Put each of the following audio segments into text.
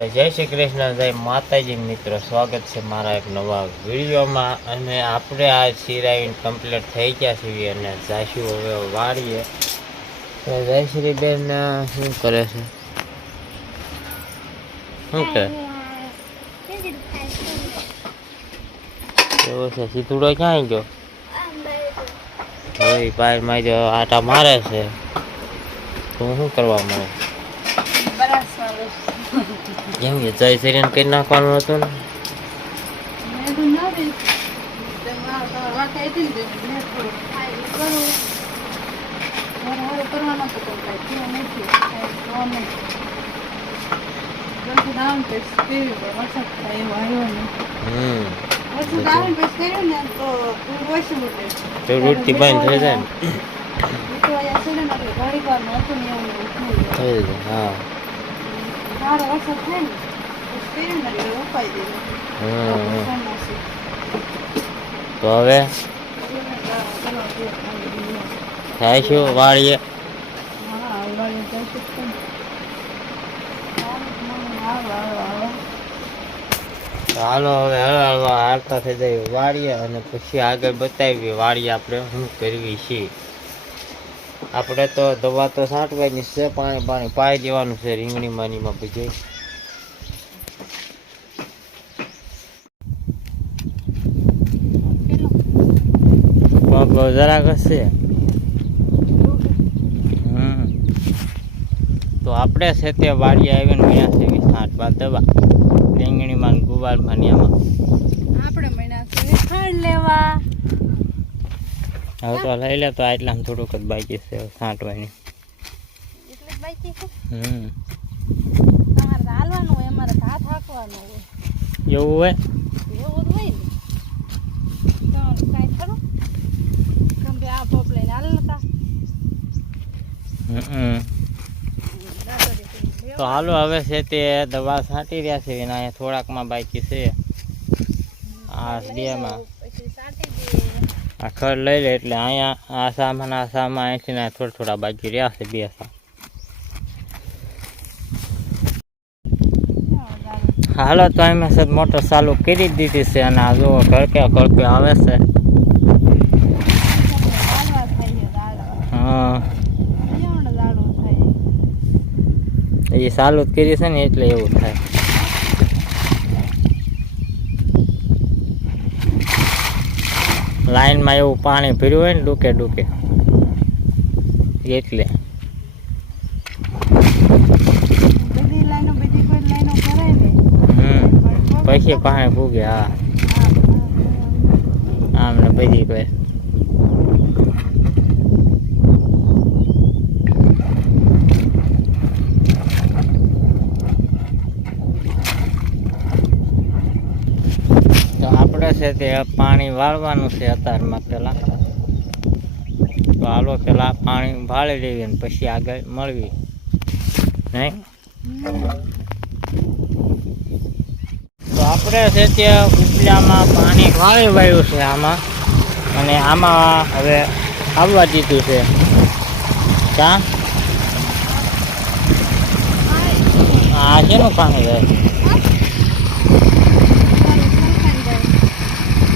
જય શ્રી કૃષ્ણ જય માતાજી મિત્રો. સ્વાગત છે મારા એક નવા વિડીયોમાં. અને આપણે આ સિરાઈન કમ્પ્લીટ થઈ ગયા છીએ અને જાશું હવે વાળીએ તો જય શ્રી બેન શું કરે છે? શું કરે એવો છે? સીધુડો ક્યાં ગયો? હવે પાયરમાં જો આટા મારે છે. તો હું શું કરવા મળે જેમ કે જય જયશ્રીને કઈ નાખવાનું હતું ને. હમ. બંધ થઈ જાય ને. થઈ જાય હા હમ તો હવે થાય શું વાળીએ હાલો હવે હળવા હાલતા થઈ જાય વાળીએ અને પછી આગળ બતાવીએ વાળીએ આપણે શું કરવી છીએ આપણે તો દવા તો છાંટવાની છે, પાણી પાણી પાઈ દેવાનું છે, રીંગણી માનીમાં પગ જરાક હશે. તો આપણે છે તે વાડીએ આવીને ગયા છે કે બાર દવા. રીંગણીમાં ગુવારમાં ને આપણે મહિના છે ખાંડ લેવા હવે તો લઈ લે તો આટલામાં થોડુંક જ બાકી છે સાંટવાની. છાંટવાની હમ. એવું હોય? એવું હોય ને. તો હાલ હવે છે તે દવા છાંટી રહ્યા છે એના થોડાકમાં બાકી છે. આ બેમાં. આ ખડ લઈ લે એટલે અહીંયા આ સામાન આ સામાન અહીંથી ના થોડા થોડા બાકી રહ્યા છે બે સા હાલો તો અમે સદ મોટર ચાલુ કરી જ દીધી છે અને આ જુઓ કડકે કડકે આવે છે. હાલવા થાય છે દાડવા હા કેવડો દાડો થાય. એ ચાલુ જ કરી છે ને એટલે એવું થાય. લાઈનમાં એવું પાણી ભર્યું હોય ને ડૂકે ડૂકે. એટલે. પછી પાણી ભૂગે હા. આમ ને બધી કોઈ તો આપણે છે તે પાણી વાળવાનું છે અત્યારમાં પેલા. તો હાલો પેલા પાણી વાળી દેવી ને પછી આગળ મળવી. નહીં? તો આપણે છે તે ઉપલામાં પાણી વાળી વાયું છે આમાં. અને આમાં હવે આવવા દીધું છે. ક્યાં? આ શેનું પાણી રહે ઉપર ઢાંકણું મૂક્યું એટલે ને શરીર મેં કે બનાવ બનાવ થઈ ગયા હમ. હા, એ હોય જ છે હા ને પાણી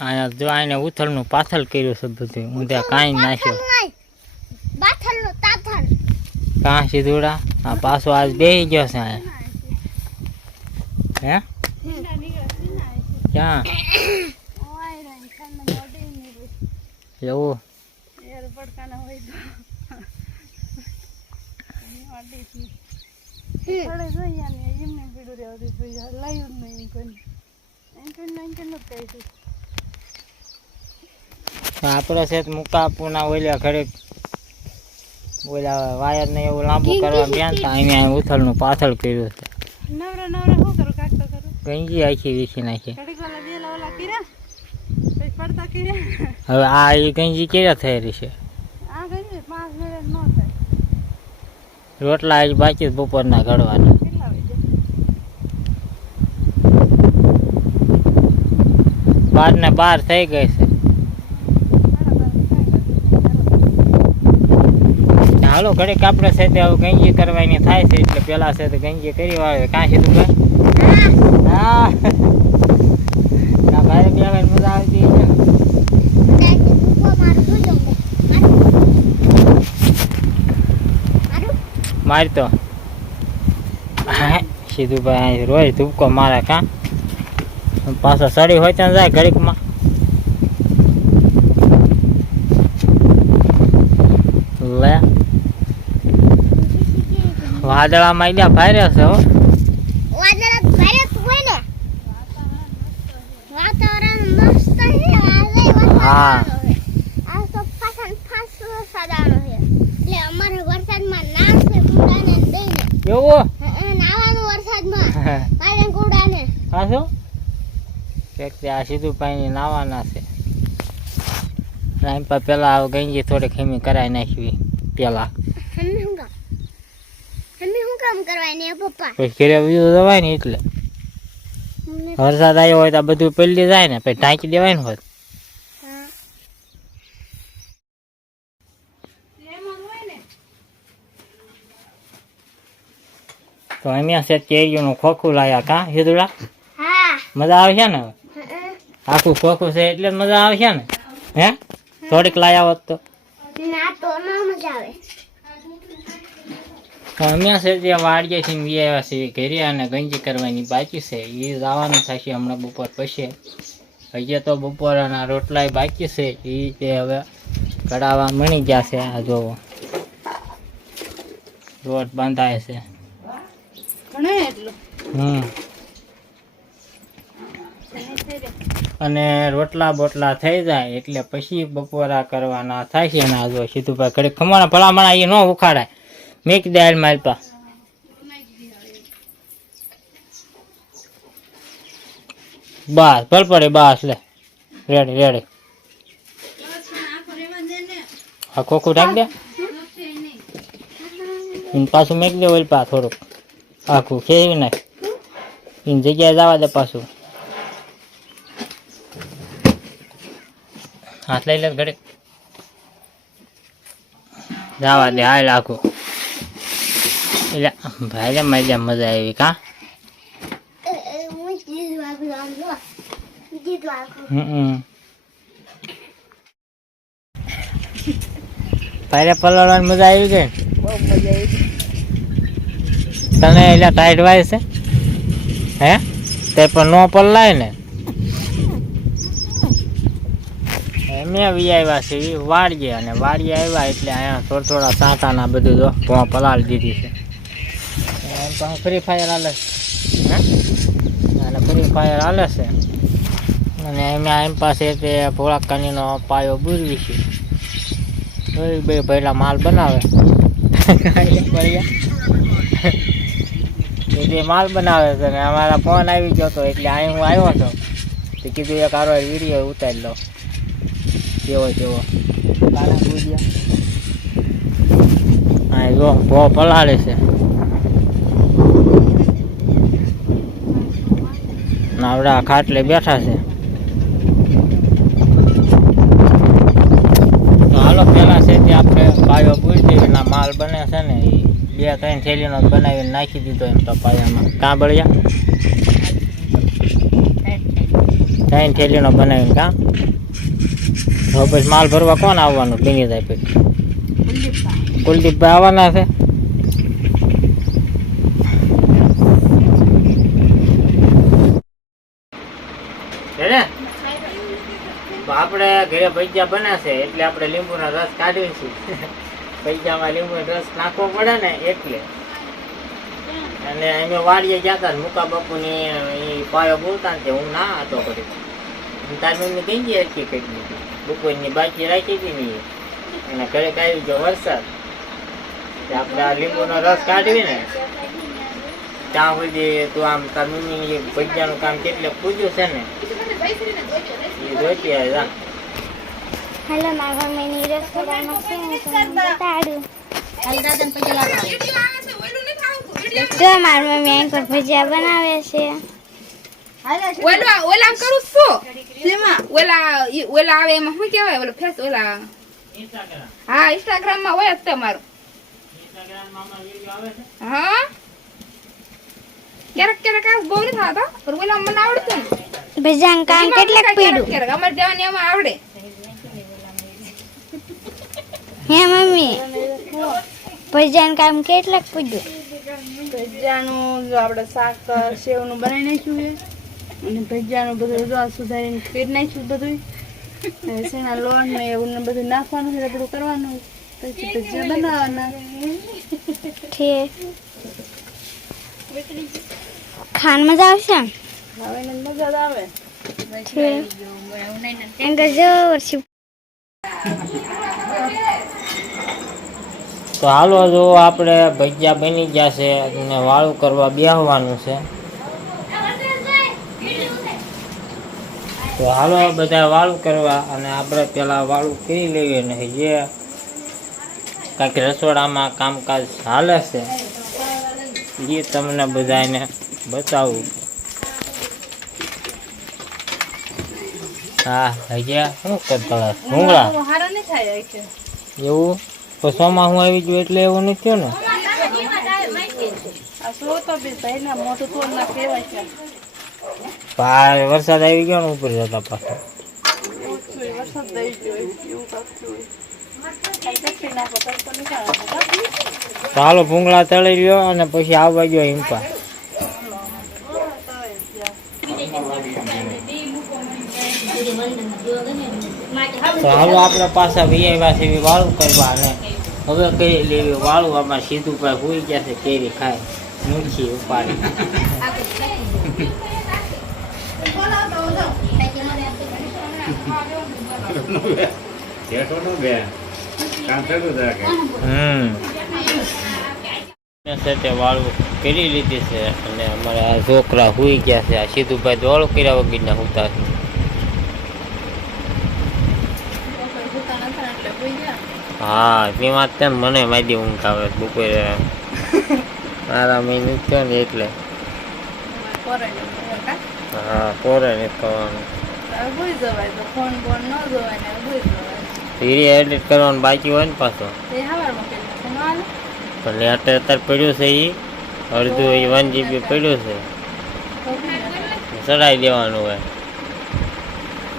અહીંયા જો આને ઉથલનું પાથલ કર્યું છે બધું હું ત્યાં કાંઈ નાખ્યો. કાં સીધુડા? આ પાછો આજ બેસી ગયો છે અહીંયા હે? ક્યાં? એવું? આપણે છે મુકાપુના ઓલ્યા ઘરે ઓલા વાયર ને એવું લાંબુ કરવા ગયા હતા અહીંયા ઉથલનું પાથળ કર્યું છે. નવરા નવરા શું કરું? કાક તો કરું. ગંજી આખી વીખી નાખી. ઘડીક વાળા દેલા ઓલા કર્યા? પછી પડતા કર્યા? હવે આ એ ગંજી કેરા રહી છે? આ ગઈ પાંચ મિનિટ ન થાય. રોટલા આજ બાકી બપોરના ઘડવાના. બાર ને બાર થઈ ગઈ છે. હાલો, ઘડીક આપણે છે તે હવે ગંજી કરવાની થાય છે, એટલે પેલા છે તો ગંજી કરી વાળે. કાં છે તું હા. ભાઈ બે મજા આવતી મારી તો. સીધું ભાઈ રોજ ધૂપકો મારે કાં? પાછો સડી હોય ત્યાં જાય ઘડીકમાં લે વાદળા માંડ્યા ભાઈ છે હો હા. અમારે વરસાદમાં નાશે કુડાને દઈને કેવું નાવાનું વરસાદમાં. છે કુડાને હા શું? કંઈક તે આ સીધું પાણી નાવાના છે. એમ પેલા ગંજી થોડી ખીમી કરાવી નાખવી પેલા. હમે શું કામ પપ્પા. પછી ઘરે બીજું દવાય ને એટલે. વરસાદ આવ્યો હોય તો બધું પલળી જાય ને પછી ઢાંકી દેવાય ને હોત. તો અહીંયા છે કેરીઓનું ખોખું લાયા કા હિદુડા? મજા આવશે ને આખું ખોખું છે એટલે મજા આવશે ને? હે? થોડીક લાયા હોત તો. ના તો ના મજા આવે. અહીંયા છે જે વાડીએથી વી આવ્યા છે ઘરે અને ગંજી કરવાની બાકી છે. એ જવાનું થશે હમણાં બપોર પછી. હજી તો બપોરના રોટલાય બાકી છે. એ તે હવે કઢાવા મળી ગયા છે આ જોવો રોટ બાંધાય છે. હમ. અને રોટલા બોટલા થઈ જાય એટલે પછી બપોરા કરવાના થાય છે ને આ જો ઘડી ખમણ ભલામણા એ ન ઉખાડાય. મેક દે માલપા. બસ, ભલ પડે, બસ, લે. રેડી રેડી આ ખોખું ઢાક દે. એને પાછું મેક દે ઓલ પા થોડુંક. આખું ખેવી નાખ એની જગ્યાએ જવા દે પાછું. હાથ લઈ લે ઘડે જવા દે, હાલ આખું. એટલે ભાઈ મજા મજા આવી કા? ભાઈ પલાળવાની મજા આવી ગઈ? આવી તને એટલે ટાઈટ વાય છે? હે? તે પણ નો પલ્લાય ને? મેં વી આવ્યા છે, ઈ વાડીએ અને વાડીએ આવ્યા એટલે અહીંયા થોડા થોડા સાંટાના બધું પલાળી દીધી છે. તો ફ્રી ફાયર હાલે છે. હે? અને ફ્રી ફાયર હાલે છે. અને અમે એમ પાસે તે ભોળા કાનીનો પાયો બુરવી છે. એ બે ભાઈલા માલ બનાવે. એ બે માલ બનાવે છે ને અમારા ફોન આવી ગયો હતો એટલે અહીં હું આવ્યો હતો. તો કીધું એક આરો વીડિયો ઉતારી લો. કેવો કેવો ભૂજિયા. હા જો ભો પલાળે છે. નાવડા ખાટલે બેઠા છે. તો હાલો પેલા છે તે આપણે પાયો પૂરી એના માલ બને છે ને એ બે ત્રણ થેલીનો બનાવીને નાખી દીધો એમ તો પાયામાં. કાં બળિયા ત્રણ થેલીનો બનાવીને કાં? હવે પછી માલ ભરવા કોણ આવવાનું? બીની જાય પછી કુલદીપભાઈ આવવાના છે? છે ને? આપણે ઘરે ભજીયા બનાવશે એટલે આપણે લીંબુનો રસ છીએ ભજીયામાં લીંબુનો રસ નાખવો પડે ને એટલે અને અમે વાડીએ ગયા હતા મુકા બાપુની, એ પાયો બોલતા ને હું ના હતો કરી તાર મમ્મી કઈ ગઈ હતી કઈ દીધી બપોરની બાકી રાખી હતી ને. અને ઘરે આવી ગયો વરસાદ આપણે આ લીંબુનો રસ કાઢવી ને ત્યાં સુધી તું આમ તાર મમ્મી ભજીયાનું કામ કેટલે પૂજ્યું છે ને. હાલો મારા મમ્મીની રસોડામાં શું હું તમને બતાડું જો મારી મમ્મી અહીં પર ભજીયા બનાવે છે. ઓલા ઓલા કરું શું શેમાં? ઓલા ઓલા આવે એમાં શું કહેવાય? ઓલો ફેસ ઓલા હા ઇન્સ્ટાગ્રામમાં હોય જ તમારું. હા? ક્યારેક ક્યારેક બહુ નથી થતા પણ ઓલા મને આવડતું ને. ભજીયાનું કામ કેટલાક પીડું? અમારે જવાની એમાં આવડે. હે મમ્મી ભજીયાનું કામ કેટલાક પીડું? ભજાનું જો આપણે શાક સેવનું બનાવી નાખ્યું છે અને ભજાનું બધું જો સુધારીને કરી નાખ્યું બધું અને શેના લોન ને એવું ને બધું નાખવાનું છે બધું કરવાનું પછી ભજીયા બનાવવાના. ઠીક. ખાન મજા આવશે? તો હાલો જો આપણે ભજીયા બની ગયા છે અને વાળું કરવા બેહવાનું છે. તો હાલો બધા વાળું કરવા અને આપણે પેલા વાળું કરી લઈએ ને જે કાંઈક રસોડામાં કામકાજ હાલે છે એ તમને બધાને બતાવું. હા હજી શું કરતા ભૂંગળા એવું? તો સોમાં હું આવી ગયું એટલે એવું નથી થયું ને? આ સો તો બી ભાઈના મોટું તો ના કહેવાય છે. પા વરસાદ આવી ગયો ને ઉપર જતા પાછો? ગયો હાલો ભૂંગળા તળી રહ્યો અને પછી આવવા ગયો હિંપા તો હાલો આપણે પાછા વિયાવ્યા છે વાળું કરવા અને હવે કરી લેવી. વાળું આમાં સીધું ભાઈ હોઈ ગયા છે, કેરી ખાય. મૂકી ઉપાડી. સાથે વાળું કરી લીધી છે અને અમારા છોકરા સુઈ ગયા છે. આ સીધુભાઈ દોડું કર્યા વગરના હુતા છે. હા તેમાં તેમ મને મારી ઊંઘ આવે છે બપોરે. મારા મહિને થયો ને એટલે. હા, પોરે કરવાનું તો ન જોવાય ને ભૂઈ જવાય એડિટ કરવાનું બાકી હોય ને પાછો? પણ અત્યારે અત્યારે પડ્યું છે એ અડધું એ વન પડ્યું છે. તો. ચડાવી દેવાનું હોય.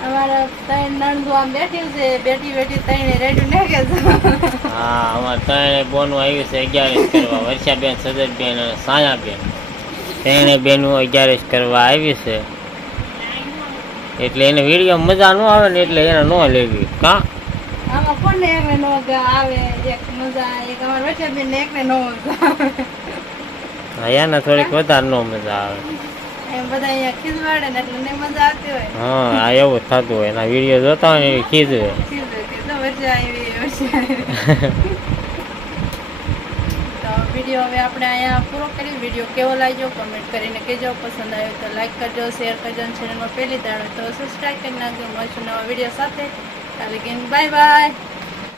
અમારા ત્રણ નણંદો આમ બેઠી છે બેઠી બેઠી ત્રણે રેડી નાખે છે. હા અમારે ત્રણે બોનું આવ્યું છે અગિયારસ કરવા. વર્ષાબેન સદતબેન અને સાયાબેન. ત્રણે બેનું અગિયારસ કરવા આવી છે. એટલે એને વીડિયો મજા ન આવે ને એટલે એને ન લેવી. કા? આમાં કોને એકને નો આવે એક મજા એક અમારા વચ્ચે બેન એકને નો મજા આવે હા, એને થોડીક વધારે નો મજા આવે. હા એવું થતું હોય. એના વીડિયો જોતા હોય ને ખીજવે. ખીજવે કે તો વચ્ચે આવી વચ્ચે આવી. તો વીડિયો હવે આપણે અહીંયા પૂરો કરી વીડિયો કેવો લાગ્યો? કમેન્ટ કરીને કહેજો. પસંદ આવ્યો તો લાઈક કરજો શેર કરજો અને ચેનલમાં પહેલી દાડો તો સબસ્ક્રાઈબ કરી નાખજો. મળશું નવા વીડિયો સાથે. કાલે બાય બાય